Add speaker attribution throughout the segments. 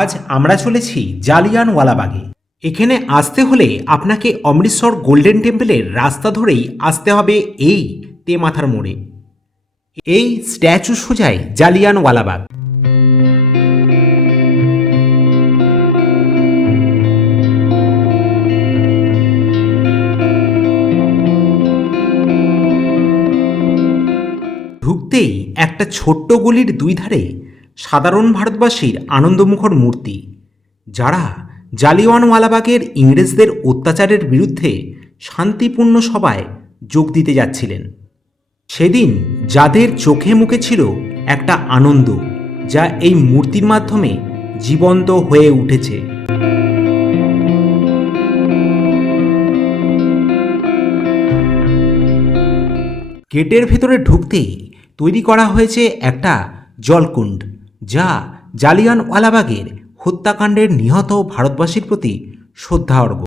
Speaker 1: আজ আমরা চলেছি জালিয়ানওয়ালাবাগে। এখানে আসতে হলে আপনাকে অমৃতসর গোল্ডেন টেম্পলের রাস্তা ধরেই আসতে হবে এই তেমাথার মোড়ে। এই স্ট্যাচু সোজাই জালিয়ানওয়ালাবাগ। একটা ছোট্ট গলির দুই ধারে সাধারণ ভারতবাসীর আনন্দমুখর মূর্তি, যারা জালিওয়ানওয়ালাবাগের ইংরেজদের অত্যাচারের বিরুদ্ধে শান্তিপূর্ণ সভায় যোগ দিতে যাচ্ছিলেন। সেদিন যাদের চোখে মুখে ছিল একটা আনন্দ, যা এই মূর্তির মাধ্যমে জীবন্ত হয়ে উঠেছে। গেটের ভেতরে ঢুকতেই তৈরি করা হয়েছে একটা জলকুণ্ড যা জালিয়ানওয়ালাবাগের হত্যাকাণ্ডের নিহত ভারতবাসীর প্রতি শ্রদ্ধা অর্ঘ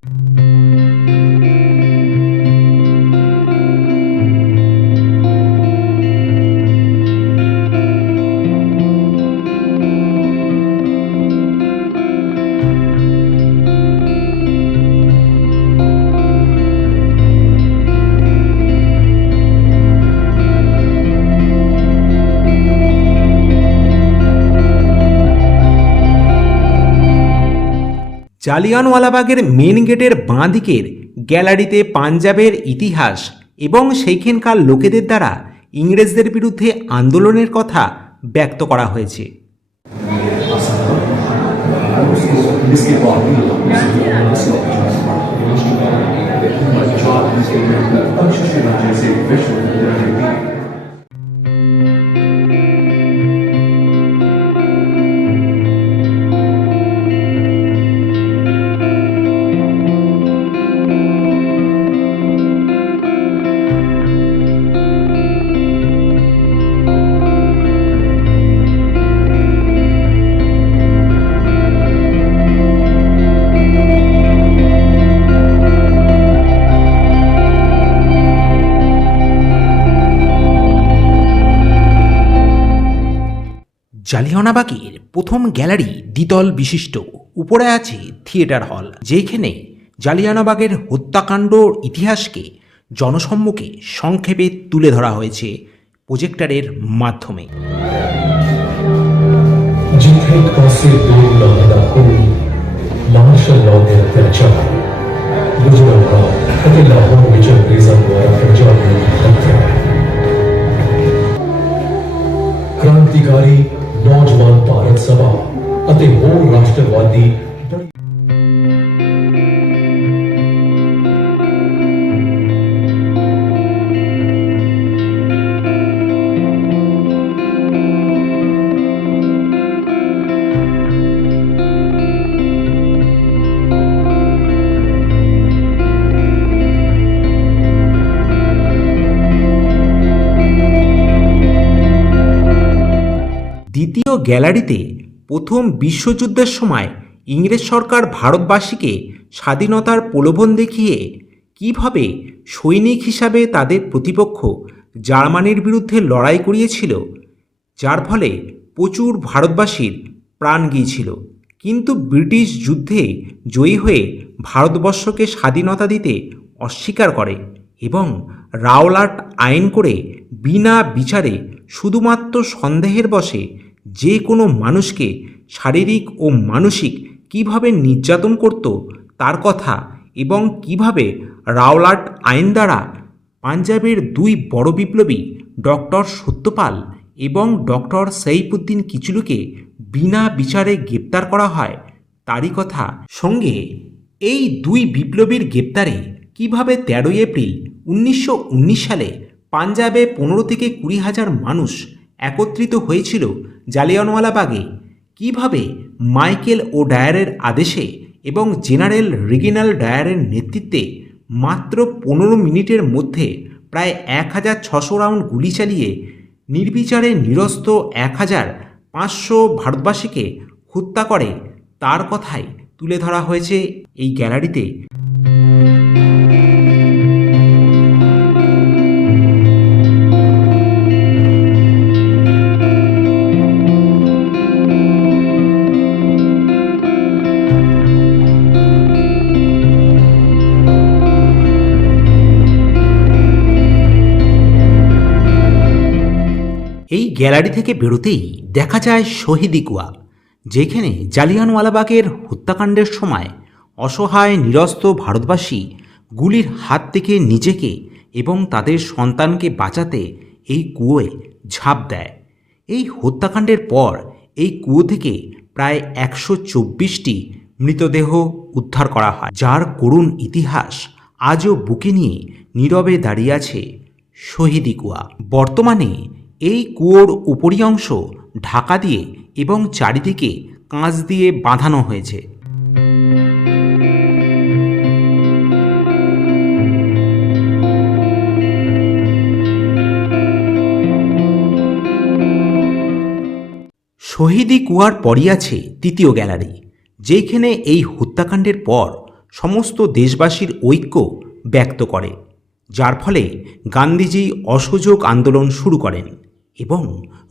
Speaker 1: জালিয়ানওয়ালাবাগের মেন গেটের বাঁ দিকের গ্যালারিতে পাঞ্জাবের ইতিহাস এবং সেইখানকার লোকেদের দ্বারা ইংরেজদের বিরুদ্ধে আন্দোলনের কথা ব্যক্ত করা হয়েছে। জালিয়ানাবাগের প্রথম গ্যালারি দ্বিতল বিশিষ্ট। উপরে আছে থিয়েটার হল, যেখানে জালিয়ানাবাগের হত্যাকাণ্ড ইতিহাসকে জনসম্মুখে সংক্ষেপে তুলে ধরা হয়েছে প্রজেক্টরের মাধ্যমে।
Speaker 2: जिथे বহু রাষ্ট্রবাদী
Speaker 1: দ্বিতীয় গ্যালারিতে প্রথম বিশ্বযুদ্ধের সময় ইংরেজ সরকার ভারতবাসীকে স্বাধীনতার প্রলোভন দেখিয়ে কীভাবে সৈনিক হিসাবে তাদের প্রতিপক্ষ জার্মানির বিরুদ্ধে লড়াই করিয়েছিল, যার ফলে প্রচুর ভারতবাসীর প্রাণ গিয়েছিল। কিন্তু ব্রিটিশ যুদ্ধে জয়ী হয়ে ভারতবর্ষকে স্বাধীনতা দিতে অস্বীকার করে এবং রাওলাট আইন করে বিনা বিচারে শুধুমাত্র সন্দেহের বশে যে কোনো মানুষকে শারীরিক ও মানসিক কীভাবে নির্যাতন করত তার কথা এবং কীভাবে রাওলাট আইন দ্বারা পাঞ্জাবের দুই বড় বিপ্লবী ডক্টর সত্যপাল এবং ডক্টর সৈফুদ্দিন কিচলুকে বিনা বিচারে গ্রেপ্তার করা হয়, তারই কথা। সঙ্গে এই দুই বিপ্লবীর গ্রেপ্তারে কীভাবে তেরোই এপ্রিল উনিশশো উনিশ সালে পাঞ্জাবে পনেরো থেকে কুড়ি হাজার মানুষ একত্রিত হয়েছিল জালিয়ানওয়ালাবাগে কীভাবে মাইকেল ও ডায়ারের আদেশে এবং জেনারেল রিগিনাল ডায়ারের নেতৃত্বে মাত্র পনেরো মিনিটের মধ্যে প্রায় এক হাজার ছশো রাউন্ড গুলি চালিয়ে নির্বিচারে নিরস্ত এক হাজার পাঁচশো ভারতবাসীকে হত্যা করে, তার কথাই তুলে ধরা হয়েছে এই গ্যালারিতে। গ্যালারি থেকে বেরোতেই দেখা যায় শহীদি কুয়া, যেখানে জালিয়ানওয়ালাবাগের হত্যাকাণ্ডের সময় অসহায়, নিরস্ত ভারতবাসী গুলির হাত থেকে নিজেকে এবং তাদের সন্তানকে বাঁচাতে এই কুয়োয় ঝাঁপ দেয়। এই হত্যাকাণ্ডের পর এই কুয়ো থেকে প্রায় একশো চব্বিশটি মৃতদেহ উদ্ধার করা হয়, যার করুণ ইতিহাস আজও বুকে নিয়ে নীরবে দাঁড়িয়ে আছে শহীদি কুয়া। বর্তমানে এই কুয়োর উপরি অংশ ঢাকা দিয়ে এবং চারিদিকে কাঁচ দিয়ে বাঁধানো হয়েছে। শহীদি কুয়ার পরই আছে তৃতীয় গ্যালারি যেখানে এই হত্যাকাণ্ডের পর সমস্ত দেশবাসীর ঐক্য ব্যক্ত করে, যার ফলে গান্ধীজি অসহযোগ আন্দোলন শুরু করেন। এবং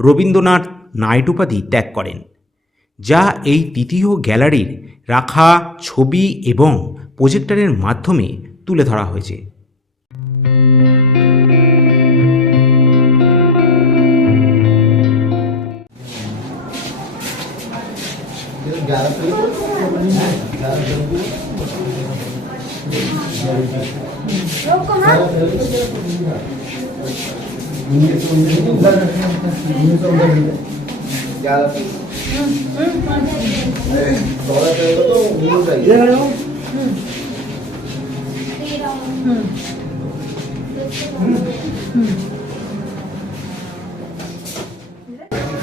Speaker 1: রবীন্দ্রনাথ নাইট উপাধি ত্যাগ করেন, যা এই তৃতীয় গ্যালারির রাখা, ছবি এবং প্রজেক্টরের মাধ্যমে তুলে ধরা হয়েছে।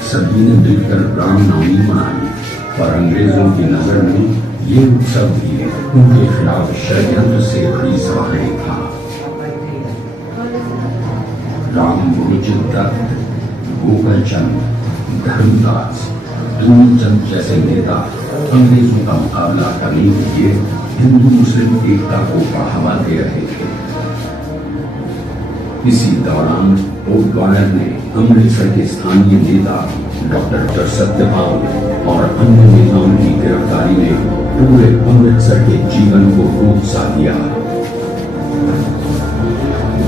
Speaker 3: सभी ने मिलकर रामनवमी मनाई और अंग्रेज़ों की नज़र में ये उत्सव भी उनके खिलाफ षड्यंत्र से बड़ी सवारी था। राम दत्त गोपाल चंद धर्मदास दूरचंद जैसे नेता अंग्रेज़ों का मुकाबला करने के लिए हिंदू मुस्लिम एकता को बढ़ावा दे रहे थे। इसी दौरान ओडवायर ने अमृतसर के स्थानीय नेता डॉक्टर सत्यपाल और अन्य नेताओं की गिरफ्तारी ने पूरे अमृतसर के जीवन को रूप सा दिया।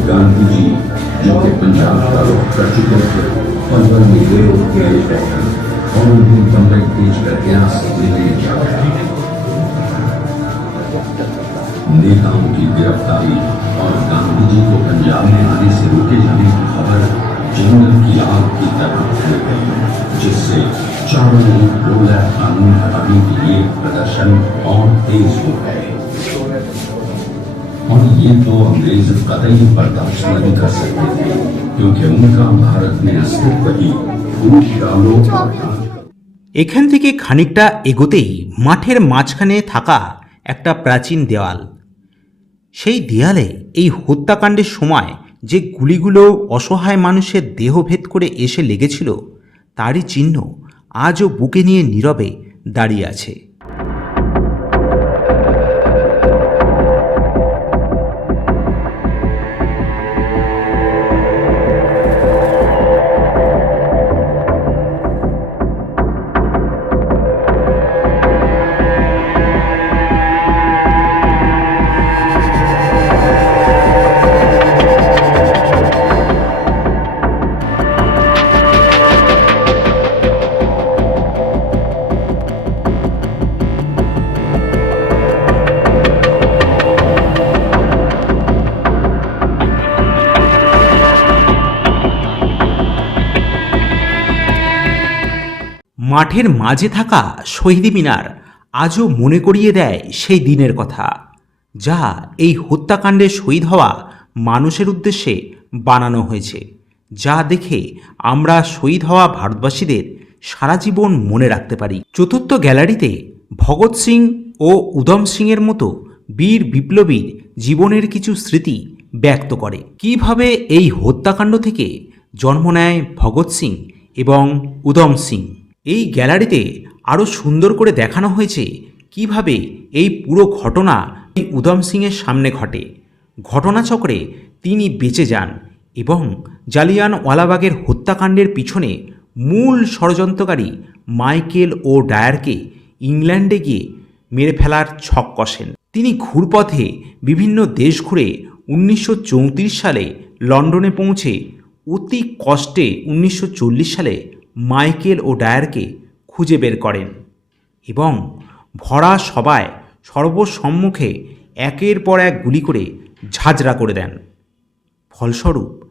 Speaker 3: गांधी जी, जो कि विरोध किए गए थे और उन्हें बम्बई भेजकर गैस ले जा गया नेताओं की गिरफ्तारी और गांधी जी को पंजाब में आने से रोके जाने की खबर जंगल की आग की तरह फैल गई जिससे चारों ओर लोला कानून हटाने के लिए प्रदर्शन और तेज हो गए और ये तो अंग्रेज़ कतई बर्दाश्त नहीं कर सकते थे। क्योंकि उनका भारत में अस्तित्व ही फूट डालो और नाच करो।
Speaker 1: এখান থেকে খানিকটা এগোতেই মাঠের মাঝখানে থাকা একটা প্রাচীন দেওয়াল সেই দেয়ালে এই হত্যাকাণ্ডের সময় যে গুলিগুলো অসহায় মানুষের দেহ ভেদ করে এসে লেগেছিল তারই চিহ্ন আজও বুকে নিয়ে নীরবে দাঁড়িয়ে আছে মাঠের মাঝে থাকা শহীদি মিনার আজও মনে করিয়ে দেয় সেই দিনের কথা, যা এই হত্যাকাণ্ডে শহীদ হওয়া মানুষের উদ্দেশ্যে বানানো হয়েছে, যা দেখে আমরা শহীদ হওয়া ভারতবাসীদের সারা জীবন মনে রাখতে পারি। চতুর্থ গ্যালারিতে ভগৎ সিং ও উধম সিংয়ের মতো বীর বিপ্লবীর জীবনের কিছু স্মৃতি ব্যক্ত করে। কীভাবে এই হত্যাকাণ্ড থেকে জন্ম নেয় ভগৎ সিং এবং উধম সিং? এই গ্যালারিতে আরও সুন্দর করে দেখানো হয়েছে কীভাবে এই পুরো ঘটনা উদম সিংয়ের সামনে ঘটে। ঘটনাচক্রে তিনি বেঁচে যান এবং জালিয়ান ওয়ালাবাগের হত্যাকাণ্ডের পিছনে মূল ষড়যন্ত্রকারী মাইকেল ও ডায়ারকে ইংল্যান্ডে গিয়ে মেরে ফেলার ছক কষেন। তিনি ঘুরপথে বিভিন্ন দেশ ঘুরে উনিশশো চৌত্রিশ সালে লন্ডনে পৌঁছে অতি কষ্টে উনিশশো চল্লিশ সালে মাইকেল ও ডায়ারকে খুঁজে বের করেন এবং ভরা সবায় সর্বসম্মুখে একের পর এক গুলি করে ঝাঁঝরা করে দেন। ফলস্বরূপ,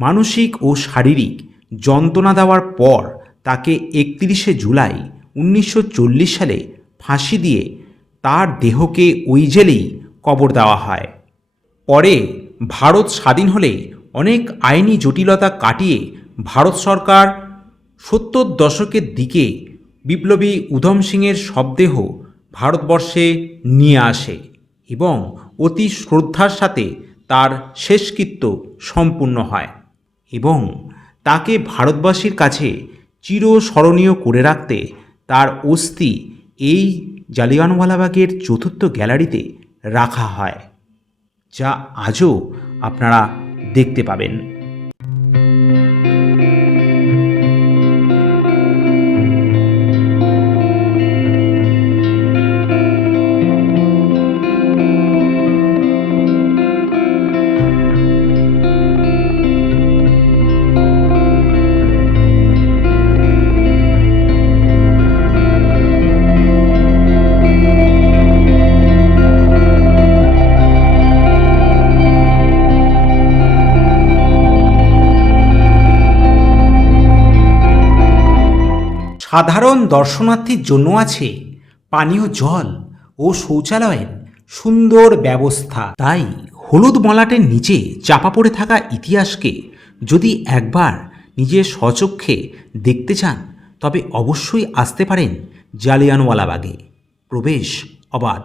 Speaker 1: মানসিক ও শারীরিক যন্ত্রণা দেওয়ার পর তাকে একত্রিশে জুলাই উনিশশো চল্লিশ সালে ফাঁসি দিয়ে তার দেহকে ওই জেলেই কবর দেওয়া হয়। পরে ভারত স্বাধীন হলে অনেক আইনি জটিলতা কাটিয়ে ভারত সরকার সত্তর দশকের দিকে বিপ্লবী উধম সিংয়ের শবদেহ ভারতবর্ষে নিয়ে আসে এবং অতি শ্রদ্ধার সাথে তার শেষকৃত্য সম্পূর্ণ হয় এবং তাকে ভারতবাসীর কাছে চিরস্মরণীয় করে রাখতে তার অস্থি এই জালিয়ানওয়ালাবাগের চতুর্থ গ্যালারিতে রাখা হয়, যা আজও আপনারা দেখতে পাবেন। সাধারণ দর্শনার্থীর জন্য আছে পানীয় জল ও শৌচালয়ের সুন্দর ব্যবস্থা। তাই হলুদ মলাটের নিচে চাপা পড়ে থাকা ইতিহাসকে যদি একবার নিজের স্বচক্ষে দেখতে চান, তবে অবশ্যই আসতে পারেন জালিয়ানওয়ালাবাগে। প্রবেশ অবাধ।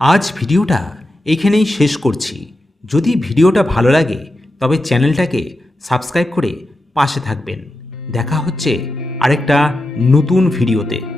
Speaker 1: আজ ভিডিওটা এখানেই শেষ করছি। যদি ভিডিওটা ভালো লাগে, তবে চ্যানেলটাকে সাবস্ক্রাইব করে পাশে থাকবেন। দেখা হচ্ছে আরেকটা নতুন ভিডিওতে।